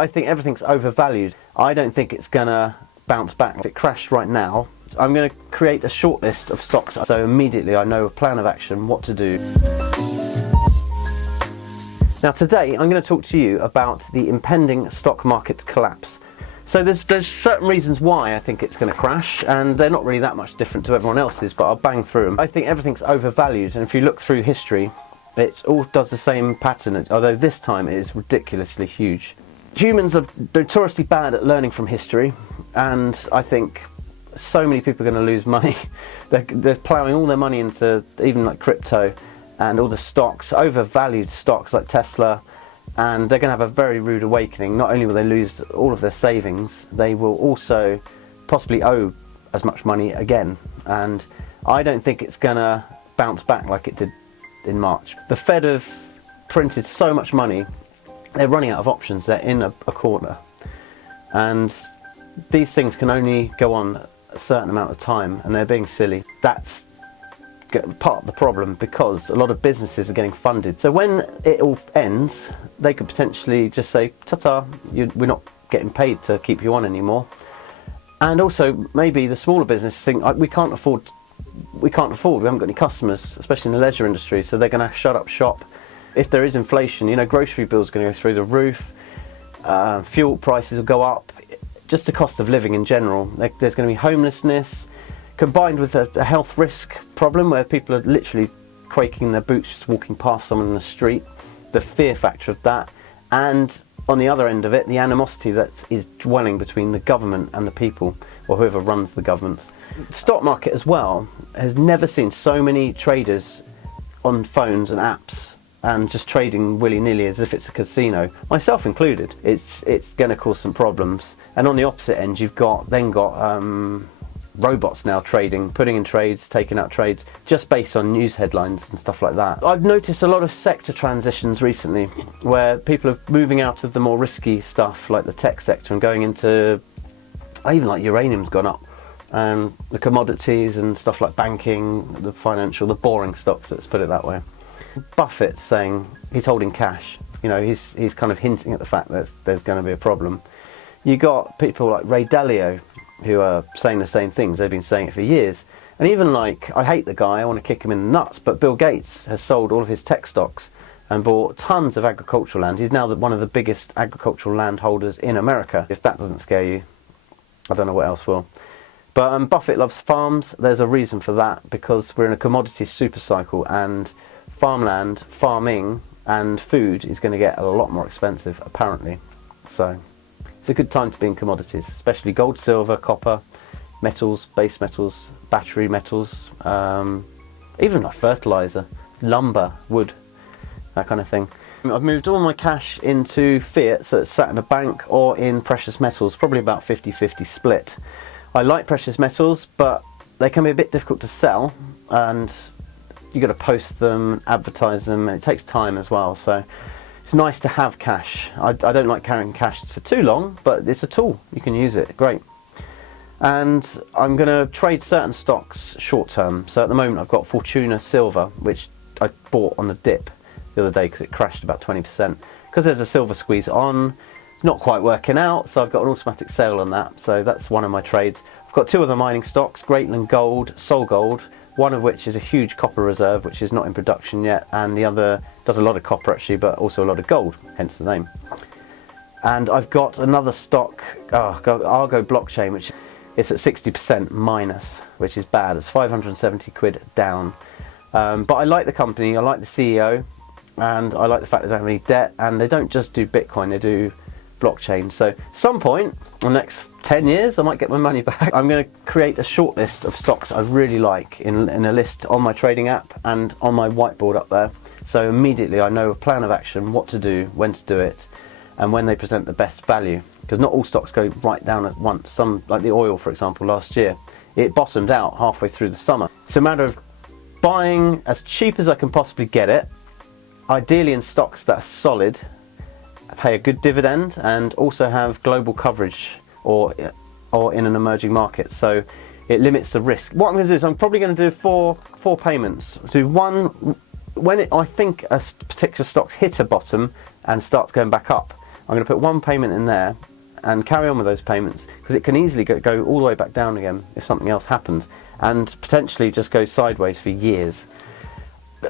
I think everything's overvalued. I don't think it's gonna bounce back. If it crashed right now, I'm going to create a short list of stocks so immediately I know a plan of action, what to do. Now today I'm going to talk to you about the impending stock market collapse. So there's certain reasons why I think it's going to crash, and they're not really that much different to everyone else's, but I'll bang through them. I think everything's overvalued, and if you look through history, it all does the same pattern, although this time it is ridiculously huge. Humans are notoriously bad at learning from history, and I think so many people are going to lose money. They're ploughing all their money into even like crypto and all the stocks, overvalued stocks like Tesla, and they're going to have a very rude awakening. Not only will they lose all of their savings, they will also possibly owe as much money again, and I don't think it's going to bounce back like it did in March. The Fed have printed so much money, they're running out of options. They're in a corner, and these things can only go on a certain amount of time, and they're being silly. That's part of the problem, because a lot of businesses are getting funded. So when it all ends, they could potentially just say, ta-ta, we're not getting paid to keep you on anymore. And also maybe the smaller businesses think, we can't afford, we haven't got any customers, especially in the leisure industry, so they're going to shut up shop. If there is inflation, you know, grocery bills are going to go through the roof, fuel prices will go up, just the cost of living in general. There's going to be homelessness, combined with a health risk problem where people are literally quaking in their boots just walking past someone in the street, the fear factor of that, and on the other end of it, the animosity that is dwelling between the government and the people, or whoever runs the governments. The stock market as well has never seen so many traders on phones and apps and just trading willy-nilly as if it's a casino, myself included. It's going to cause some problems. And on the opposite end, you've got robots now trading, putting in trades, taking out trades, just based on news headlines and stuff like that. I've noticed a lot of sector transitions recently, where people are moving out of the more risky stuff like the tech sector and going into, even like uranium's gone up, and the commodities and stuff like banking, the financial, the boring stocks, let's put it that way. Buffett's saying he's holding cash. You know, he's kind of hinting at the fact that there's going to be a problem. You got people like Ray Dalio who are saying the same things. They've been saying it for years. And even like, I hate the guy, I want to kick him in the nuts, but Bill Gates has sold all of his tech stocks and bought tons of agricultural land. He's now one of the biggest agricultural land holders in America. If that doesn't scare you, I don't know what else will. But Buffett loves farms. There's a reason for that, because we're in a commodity super cycle, and farmland, farming and food is going to get a lot more expensive apparently. So it's a good time to be in commodities, especially gold, silver, copper, metals, base metals, battery metals, even like fertilizer, lumber, wood, that kind of thing. I've moved all my cash into fiat, so it's sat in a bank, or in precious metals, probably about 50-50 split. I like precious metals, but they can be a bit difficult to sell, and you've got to post them, advertise them, and it takes time as well. So it's nice to have cash. I don't like carrying cash for too long, but it's a tool. You can use it. Great. And I'm going to trade certain stocks short term. So at the moment I've got Fortuna Silver, which I bought on the dip the other day because it crashed about 20%. Because there's a silver squeeze on, it's not quite working out, so I've got an automatic sale on that. So that's one of my trades. I've got two other mining stocks, Greatland Gold, Sol Gold, one of which is a huge copper reserve, which is not in production yet, and the other does a lot of copper actually, but also a lot of gold, hence the name. And I've got another stock, Argo Blockchain, which is at 60% minus, which is bad. It's 570 quid down. But I like the company, I like the CEO, and I like the fact they don't have any debt, and they don't just do Bitcoin, they do blockchain. So at some point in the next 10 years I might get my money back. I'm going to create a short list of stocks I really like in a list on my trading app and on my whiteboard up there, so immediately I know a plan of action, what to do, when to do it, and when they present the best value, because not all stocks go right down at once. Some, like the oil for example, last year it bottomed out halfway through the summer. It's a matter of buying as cheap as I can possibly get it, ideally in stocks that are solid, pay a good dividend, and also have global coverage, or in an emerging market, so it limits the risk. What I'm going to do is I'm probably going to do four payments. Do one when I think a particular stock's hit a bottom and starts going back up. I'm going to put one payment in there and carry on with those payments, because it can easily go all the way back down again if something else happens, and potentially just go sideways for years.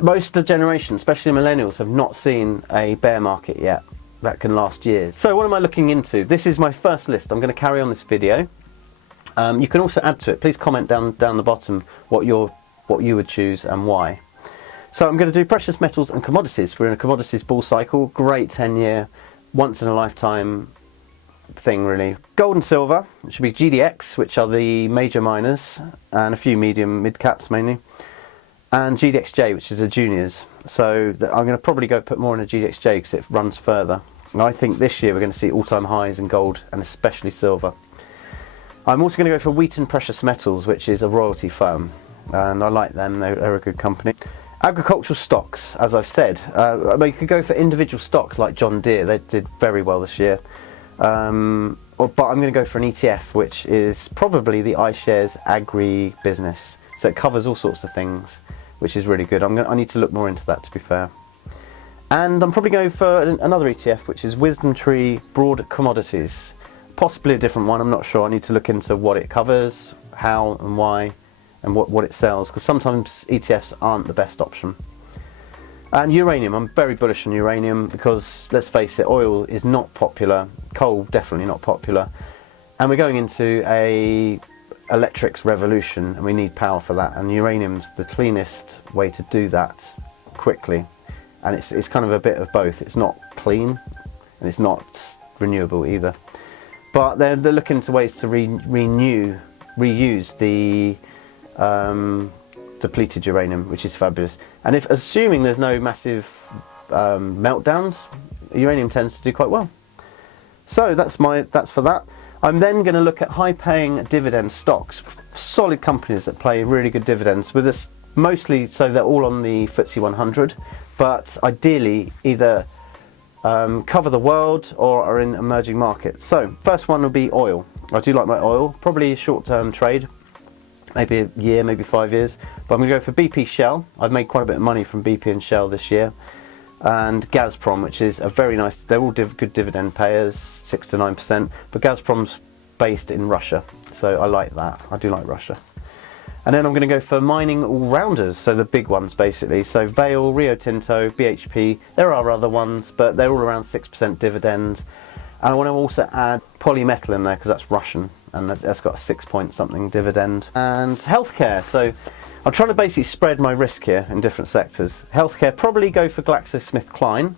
Most of the generation, especially millennials, have not seen a bear market yet that can last years. So what am I looking into? This is my first list. I'm going to carry on this video. You can also add to it. Please comment down the bottom what you would choose and why. So I'm going to do precious metals and commodities. We're in a commodities bull cycle. Great 10-year, once in a lifetime thing really. Gold and silver, which should be GDX, which are the major miners, and a few mid caps mainly, and GDXJ, which is the juniors. So I'm going to probably go put more in a GDXJ because it runs further. And I think this year we're going to see all-time highs in gold and especially silver. I'm also going to go for Wheaton Precious Metals, which is a royalty firm, and I like them. They're a good company. Agricultural stocks, as I've said, you could go for individual stocks like John Deere. They did very well this year. But I'm going to go for an ETF, which is probably the iShares Agri business. So it covers all sorts of things, which is really good. I need to look more into that, to be fair. And I'm probably going for another ETF, which is Wisdom Tree Broad Commodities. Possibly a different one, I'm not sure. I need to look into what it covers, how and why, and what it sells, because sometimes ETFs aren't the best option. And uranium, I'm very bullish on uranium because, let's face it, oil is not popular, coal definitely not popular, and we're going into a electrics revolution and we need power for that, and uranium's the cleanest way to do that quickly. And it's kind of a bit of both. It's not clean and it's not renewable either. But they're looking into ways to reuse the depleted uranium, which is fabulous. And assuming there's no massive meltdowns, uranium tends to do quite well. So that's for that. I'm then going to look at high-paying dividend stocks, solid companies that pay really good dividends, with us mostly so they're all on the FTSE 100, but ideally either cover the world or are in emerging markets. So first one will be oil. I do like my oil, probably a short-term trade, maybe a year, maybe 5 years. But I'm going to go for BP Shell. I've made quite a bit of money from BP and Shell this year. And Gazprom, which is a very nice, they're all good dividend payers, 6 to 9%. But Gazprom's based in Russia, so I like that. I do like Russia. And then I'm going to go for mining all-rounders, so the big ones basically. So Vale, Rio Tinto, BHP, there are other ones, but they're all around 6% dividends. And I want to also add Polymetal in there because that's Russian and that's got a 6 something dividend. And healthcare, so I'm trying to basically spread my risk here in different sectors. Healthcare, probably go for GlaxoSmithKline.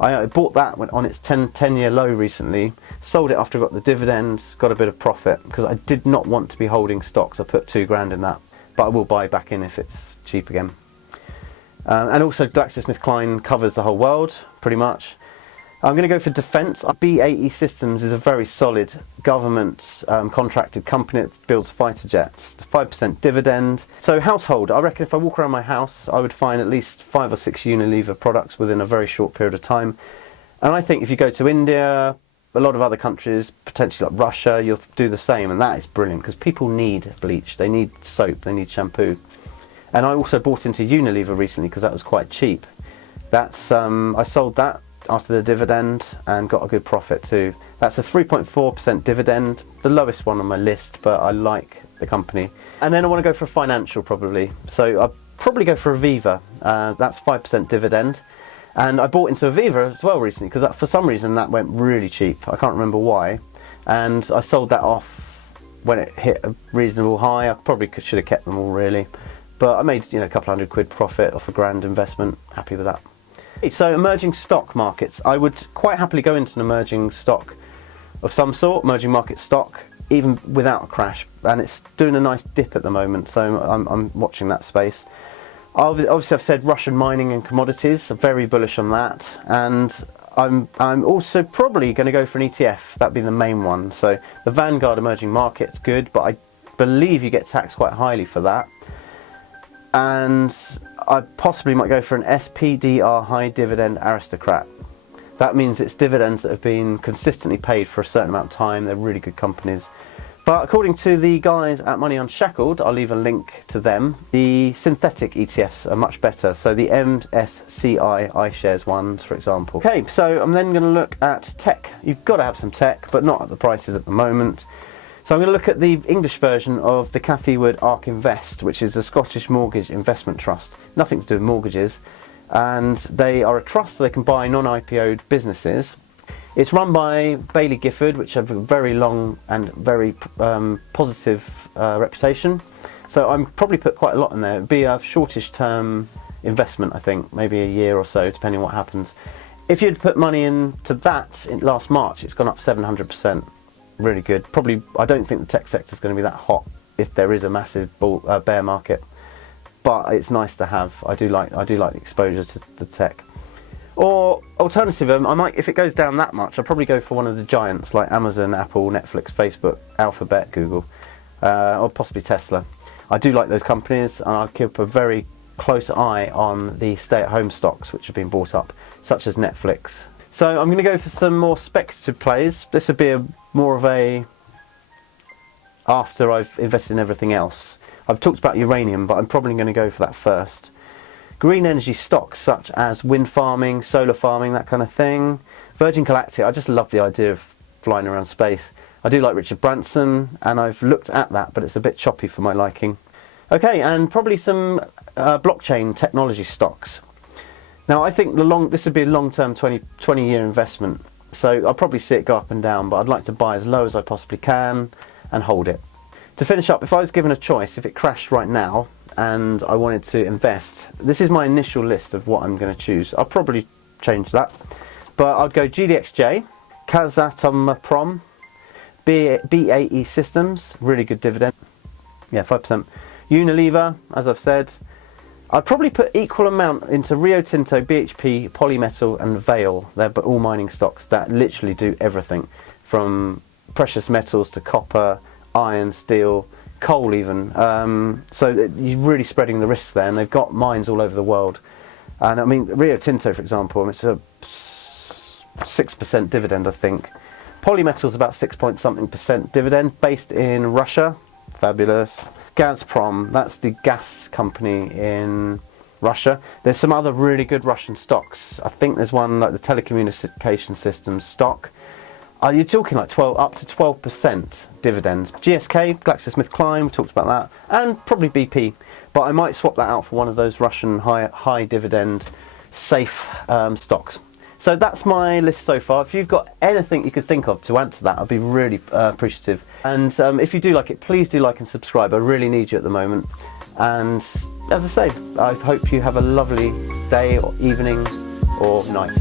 I bought that on its 10-year low recently, sold it after I got the dividend, got a bit of profit because I did not want to be holding stocks. I put 2 grand in that, but I will buy back in if it's cheap again. And also GlaxoSmithKline covers the whole world pretty much. I'm going to go for defence. BAE Systems is a very solid government contracted company that builds fighter jets. 5% dividend. So household, I reckon if I walk around my house I would find at least 5 or 6 Unilever products within a very short period of time. And I think if you go to India, a lot of other countries, potentially like Russia, you'll do the same, and that is brilliant because people need bleach, they need soap, they need shampoo. And I also bought into Unilever recently because that was quite cheap. That's I sold that after the dividend and got a good profit too. That's a 3.4% dividend, the lowest one on my list, but I like the company. And then I want to go for a financial probably. So I'll probably go for Aviva. That's 5% dividend. And I bought into Aviva as well recently because for some reason that went really cheap. I can't remember why. And I sold that off when it hit a reasonable high. I probably should have kept them all really. But I made a couple £100 profit off a grand investment. Happy with that. So emerging stock markets, I would quite happily go into an emerging stock of some sort, emerging market stock, even without a crash, and it's doing a nice dip at the moment, so I'm watching that space. Obviously I've said Russian mining and commodities, I'm very bullish on that, and I'm also probably going to go for an ETF, that'd be the main one. So the Vanguard emerging market's good, but I believe you get taxed quite highly for that. And I possibly might go for an SPDR High Dividend Aristocrat. That means it's dividends that have been consistently paid for a certain amount of time. They're really good companies. But according to the guys at Money Unshackled, I'll leave a link to them, the synthetic ETFs are much better. So the MSCI iShares ones, for example. Okay, so I'm then going to look at tech. You've got to have some tech, but not at the prices at the moment. So I'm going to look at the English version of the Cathy Wood ARK Invest, which is a Scottish mortgage investment trust. Nothing to do with mortgages. And they are a trust, so they can buy non-IPO'd businesses. It's run by Baillie Gifford, which have a very long and very positive reputation. So I'm probably put quite a lot in there. It'd be a shortish term investment, I think, maybe a year or so, depending on what happens. If you'd put money into that in last March, it's gone up 700%. Really good. Probably, I don't think the tech sector is going to be that hot if there is a massive bear market. But it's nice to have. I do like the exposure to the tech. Or alternatively, I might, if it goes down that much, I'll probably go for one of the giants like Amazon, Apple, Netflix, Facebook, Alphabet, Google, or possibly Tesla. I do like those companies, and I'll keep a very close eye on the stay-at-home stocks which have been bought up, such as Netflix. So I'm going to go for some more speculative plays. This would be more of a after I've invested in everything else. I've talked about uranium, but I'm probably going to go for that first. Green energy stocks such as wind farming, solar farming, that kind of thing. Virgin Galactic, I just love the idea of flying around space. I do like Richard Branson, and I've looked at that, but it's a bit choppy for my liking. Okay, and probably some blockchain technology stocks. Now I think this would be a long-term 20-year investment, so I'll probably see it go up and down, but I'd like to buy as low as I possibly can and hold it. To finish up, if I was given a choice, if it crashed right now and I wanted to invest, this is my initial list of what I'm going to choose. I'll probably change that, but I'd go GDXJ, Kazatomprom, BAE Systems, really good dividend, yeah, 5%. Unilever, as I've said. I'd probably put equal amount into Rio Tinto, BHP, Polymetal and Vale. They're all mining stocks that literally do everything from precious metals to copper, iron, steel, coal even. So you're really spreading the risks there, and they've got mines all over the world. And I mean, Rio Tinto, for example, it's a 6% dividend, I think. Polymetal's about 6-point-something% dividend, based in Russia. Fabulous. Gazprom, that's the gas company in Russia. There's some other really good Russian stocks. I think there's one like the telecommunication systems stock. You're talking like up to 12% dividends. GSK, GlaxoSmithKline, we talked about that, and probably BP. But I might swap that out for one of those Russian high dividend safe stocks. So that's my list so far. If you've got anything you could think of to answer that, I'd be really appreciative. And if you do like it, please do like and subscribe. I really need you at the moment. And as I say, I hope you have a lovely day or evening or night.